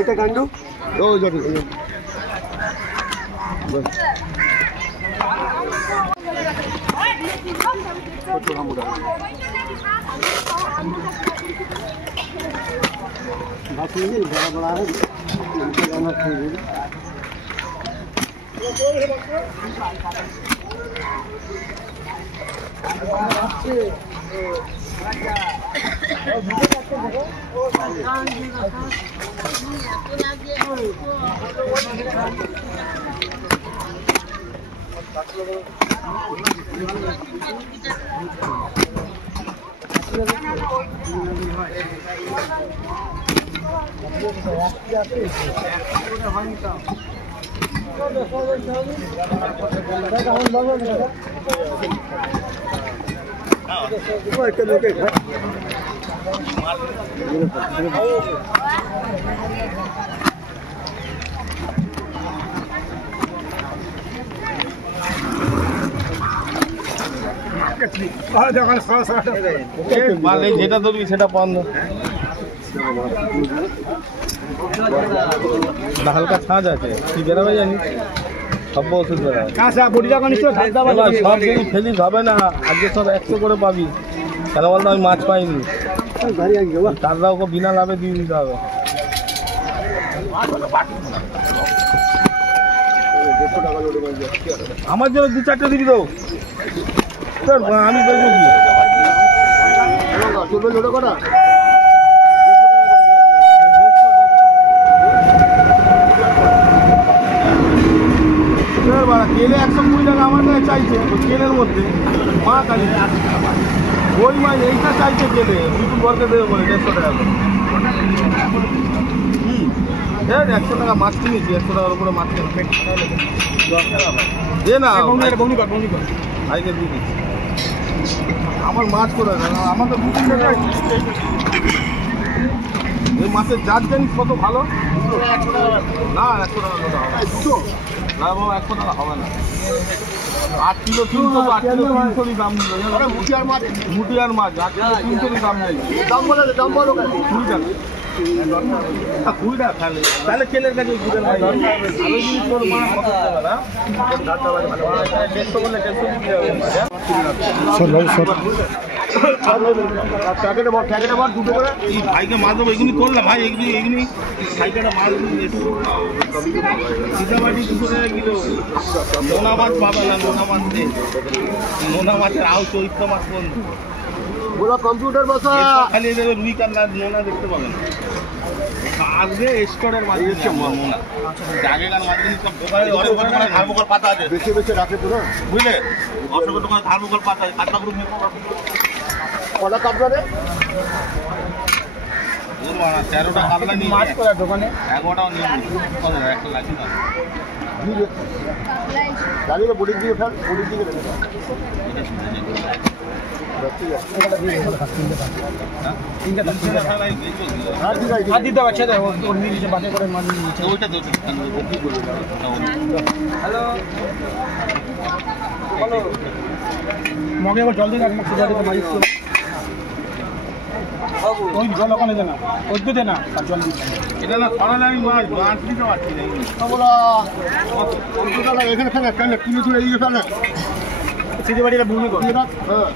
এটা কান্ডু ও যত बड़ा बड़ा है गाना যেটা ধরবি সেটা বন্ধ হালকা ছাঁচ আছে কি বেরোবে জানি সব ওষুধ বেরোবে সব যদি ফেলিস হবে না আজকে সব 100 করে পাবি কেন বলতো আমি মাছ পাইনি তাররা ওকে বিনা লাভে দিয়ে দিতে হবে আমার জন্য 2-4টে দিবি তো আমি বলবো কি চলবে লোটা কটা কেলে 120 টাকা আমার কাছে চাইছে কেলের মধ্যে মা কালী ওই মাছ এইটা চাইছে কেলে বিপুল বরকে দেবে বলে 150 টাকা কি 100 টাকা মাছ কিনেছি 100 টাকার উপরে মাছ কিনে দে না আজকে দিয়ে দিচ্ছি আমার মাছ করে আমার তো 2-3 টাকা এই মাছের জাত জানিস কত ভালো না 100 টাকা হবে না বাবা 100 টাকা হবে না 8 কিলো 300 8 কিলো 300 দাম দিল মুটিয়ার মাছ 8 কিলো 300 দাম নেই দাম বলো 20 টাকা 20 টাকা তাহলে কেলের কাছে ঘুরে ভাই ভালো জিনিস তোর মা কত টাকা না 150 বলে 150 দিতে হবে ভাইকে মাছ দেবো এগুলি করলাম ভাই এগুলি সাইকেলটা মাছ সীতাবাটি 200 টাকা কিলো নোনা মাছ পাবে না নোনা মাছের আও চৈত্র মাছ বন্ধু বলো কম্পিউটার বসা খালি এদের রুই কান্না নোনা দেখতে পাবেন আজকে স্টোরের মাছ দিচ্ছে নোনা আগেকার মাছ কিন্তু সব দোকানে ধারমুখর পাতা আছে বেছে বেছে রাখে তো না বুঝলে অসংখ্য দোকানে ধারমুখর পাতা আছে পাতা গ্রুপ কটা কাপড়ে 13টা কাতলা নিয়ে মাছ করা দোকানে 11টাও নিয়ে কত একটা লাগি না গাড়িতে বডি দিয়ে ফেল বডি দিয়ে মগে আবার জল দিয়ে ওই জল ওখানে দে না ওই দে না আর জল দিতে এটা না সরালে আমি মাছ দিতে পারছি না বলা এখানে ফেলে ফেলে কিনে তুলে দিয়ে ফেলে সিধে বাড়িটা ভূমি কর হ্যাঁ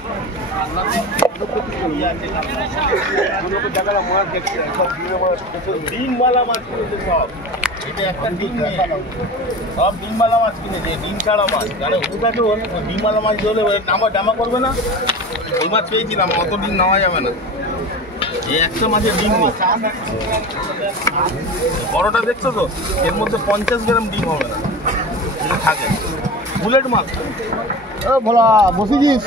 ডিমওয়ালা মাছ কিনেছে সব এটা একটা ডিম সব ডিমওয়ালা মাছ কিনেছে ডিম ছাড়া মাছ মানে ওটাকে ডিমওয়ালা মাছ হলে ডামা করবে না ওই মাছ পেয়েছিলাম অত ডিম নেওয়া যাবে না এই একটা মাছের ডিম নেই বড়টা দেখছো তো এর মধ্যে 50 গ্রাম ডিম হবে না থাকে বুলেট মাছ ভোলা বসেছিস